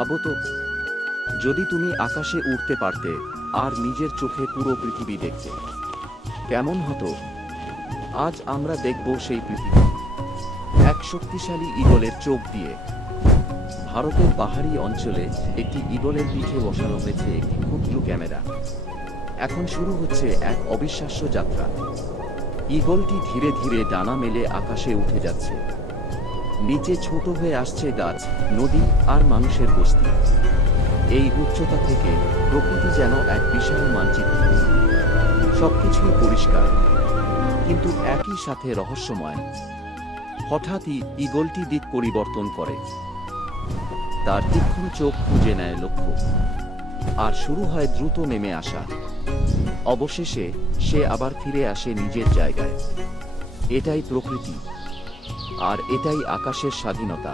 ভাবো তো, যদি তুমি আকাশে উড়তে পারতে আর নিজের চোখে পুরো পৃথিবী দেখতে, কেমন হতো? আজ আমরা দেখব সেই পৃথিবী এক শক্তিশালী ঈগলের চোখ দিয়ে। ভারতের পাহাড়ি অঞ্চলে একটি ঈগলের পিঠে বসানো হয়েছে একটি ক্ষুদ্র ক্যামেরা। এখন শুরু হচ্ছে এক অবিশ্বাস্য যাত্রা। ঈগলটি ধীরে ধীরে ডানা মেলে আকাশে উঠে যাচ্ছে। নিচে ছোট হয়ে আসছে গাছ, নদী আর মানুষের বস্তি। এই উচ্চতা থেকে প্রকৃতি যেন এক বিশাল মানচিত্র। সবকিছুই পরিষ্কার, কিন্তু একই সাথে রহস্যময়। হঠাৎই ঈগলটি দিক পরিবর্তন করে। তার তীক্ষ্ণ চোখ খুঁজে নেয় লক্ষ্য, আর শুরু হয় দ্রুত নেমে আসা। অবশেষে সে আবার ফিরে আসে নিজের জায়গায়। এটাই প্রকৃতি, আর এটাই আকাশের স্বাধীনতা।